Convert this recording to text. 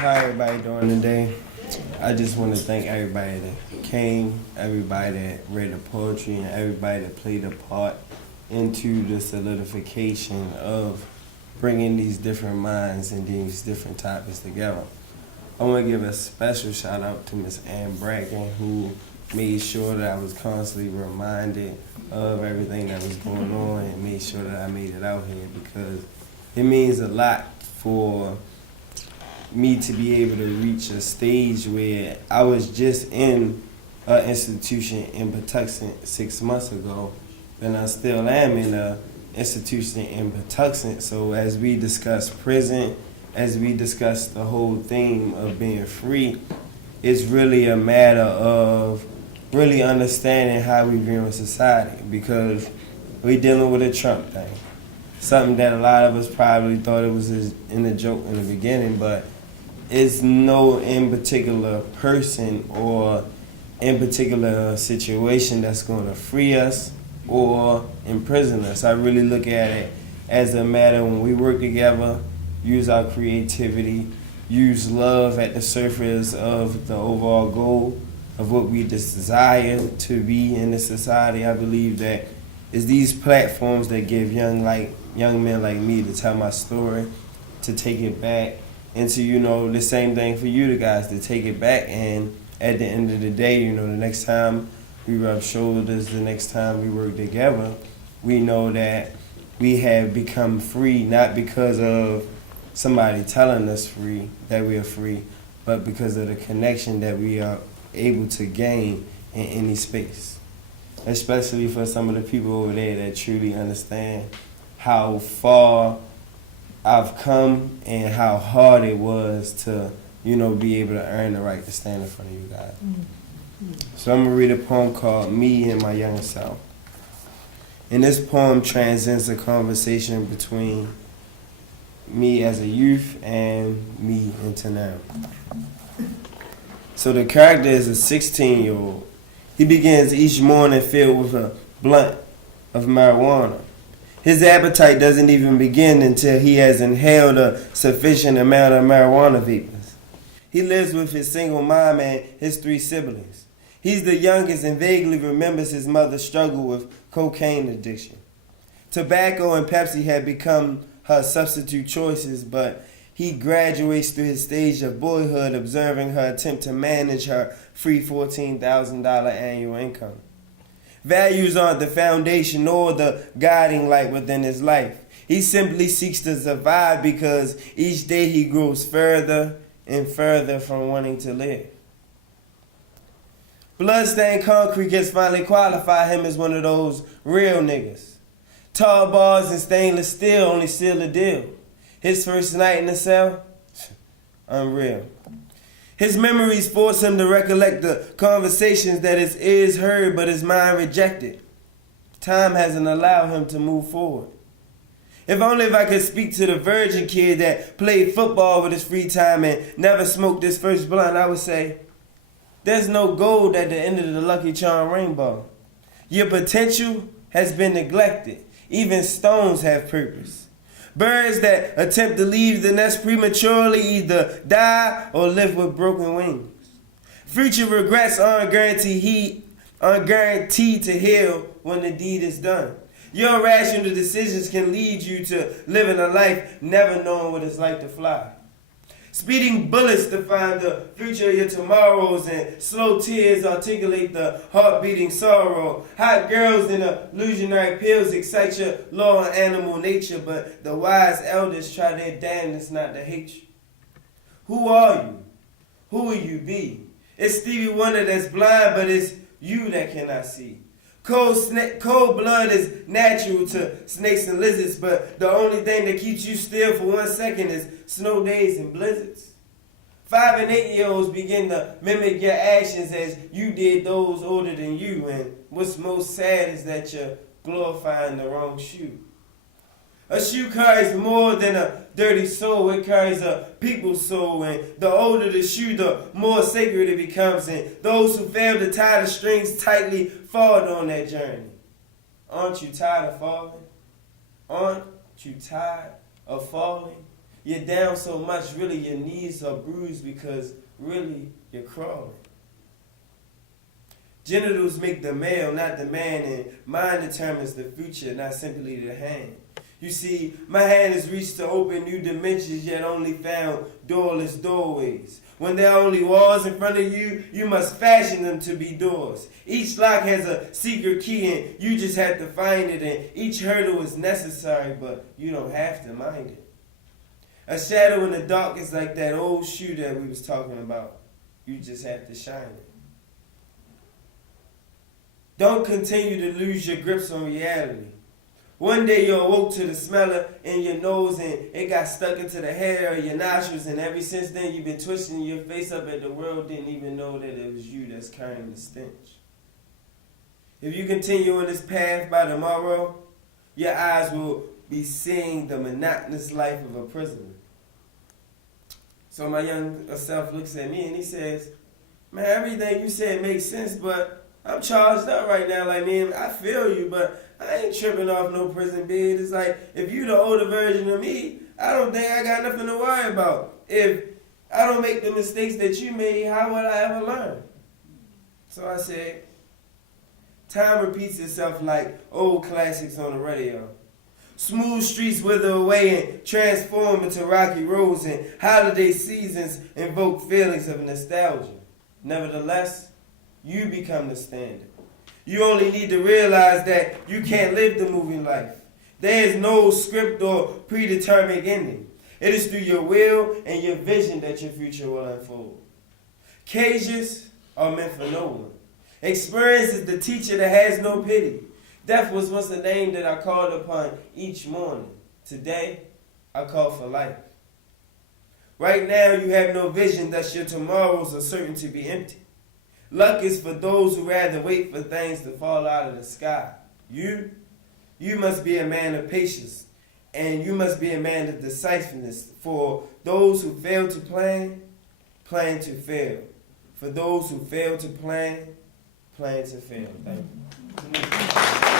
How everybody doing today? I just want to thank everybody that came, everybody that read the poetry, and everybody that played a part into the solidification of bringing these different minds and these different topics together. I want to give a special shout out to Miss Ann Bracken, who made sure that I was constantly reminded of everything that was going on and made sure that I made it out here, because it means a lot for me to be able to reach a stage where I was just in an institution in Patuxent 6 months ago, and I still am in an institution in Patuxent. So as we discuss prison, as we discuss the whole theme of being free, it's really a matter of really understanding how we view in society, because we're dealing with a Trump thing. Something that a lot of us probably thought it was in a joke in the beginning, but it's no in particular person or in particular situation that's going to free us or imprison us. I really look at it as a matter when we work together, use our creativity, use love at the surface of the overall goal of what we desire to be in this society. I believe that it's these platforms that give young men like me to tell my story, to take it back, and to, the same thing for you guys, to take it back. And at the end of the day, the next time we rub shoulders, the next time we work together, we know that we have become free, not because of somebody telling us that we are free, but because of the connection that we are able to gain in any space. Especially for some of the people over there that truly understand how far I've come and how hard it was to, be able to earn the right to stand in front of you guys. Mm-hmm. So I'm going to read a poem called Me and My Younger Self. And this poem transcends a conversation between me as a youth and me into now. So the character is a 16-year-old. He begins each morning filled with a blunt of marijuana. His appetite doesn't even begin until he has inhaled a sufficient amount of marijuana vapors. He lives with his single mom and his 3 siblings. He's the youngest and vaguely remembers his mother's struggle with cocaine addiction. Tobacco and Pepsi had become her substitute choices, but he graduates through his stage of boyhood observing her attempt to manage her free $14,000 annual income. Values aren't the foundation nor the guiding light within his life. He simply seeks to survive because each day he grows further and further from wanting to live. Bloodstained concrete gets finally qualified him as one of those real niggas. Tall bars and stainless steel only seal the deal. His first night in the cell? Unreal. His memories force him to recollect the conversations that his ears heard but his mind rejected. Time hasn't allowed him to move forward. If only if I could speak to the virgin kid that played football with his free time and never smoked his first blunt, I would say, there's no gold at the end of the Lucky Charm rainbow. Your potential has been neglected. Even stones have purpose. Birds that attempt to leave the nest prematurely either die or live with broken wings. Future regrets aren't guaranteed to heal when the deed is done. Your rational decisions can lead you to living a life never knowing what it's like to fly. Speeding bullets define the future of your tomorrows, and slow tears articulate the heart-beating sorrow. Hot girls and illusionary pills excite your lower animal nature, but the wise elders try their damnedest not to hate you. Who are you? Who will you be? It's Stevie Wonder that's blind, but it's you that cannot see. Cold blood is natural to snakes and lizards, but the only thing that keeps you still for 1 second is snow days and blizzards. 5 and 8-year-olds begin to mimic your actions as you did those older than you, and what's most sad is that you're glorifying the wrong shoe. A shoe carries more than a dirty soul. It carries a people's soul. And the older the shoe, the more sacred it becomes. And those who fail to tie the strings tightly fall on that journey. Aren't you tired of falling? Aren't you tired of falling? You're down so much, really your knees are bruised because really you're crawling. Genitals make the male, not the man, and mind determines the future, not simply the hand. You see, my hand is reached to open new dimensions, yet only found doorless doorways. When there are only walls in front of you, you must fashion them to be doors. Each lock has a secret key, and you just have to find it, and each hurdle is necessary, but you don't have to mind it. A shadow in the dark is like that old shoe that we was talking about. You just have to shine it. Don't continue to lose your grips on reality. One day you awoke to the smell in your nose and it got stuck into the hair of your nostrils, and ever since then you've been twisting your face up at the world, didn't even know that it was you that's carrying the stench. If you continue on this path by tomorrow, your eyes will be seeing the monotonous life of a prisoner. So my young self looks at me and he says, man, everything you said makes sense, but I'm charged up right now. Like, man, I feel you, but I ain't tripping off no prison bed. It's like, if you the older version of me, I don't think I got nothing to worry about. If I don't make the mistakes that you made, how would I ever learn? So I said, time repeats itself like old classics on the radio. Smooth streets wither away and transform into rocky roads, and holiday seasons invoke feelings of nostalgia. Nevertheless, you become the standard. You only need to realize that you can't live the movie life. There is no script or predetermined ending. It is through your will and your vision that your future will unfold. Cages are meant for no one. Experience is the teacher that has no pity. Death was once a name that I called upon each morning. Today, I call for life. Right now, you have no vision, thus your tomorrows are certain to be empty. Luck is for those who rather wait for things to fall out of the sky. You must be a man of patience, and you must be a man of decisiveness. For those who fail to plan to fail. For those who fail to plan to fail. Thank you.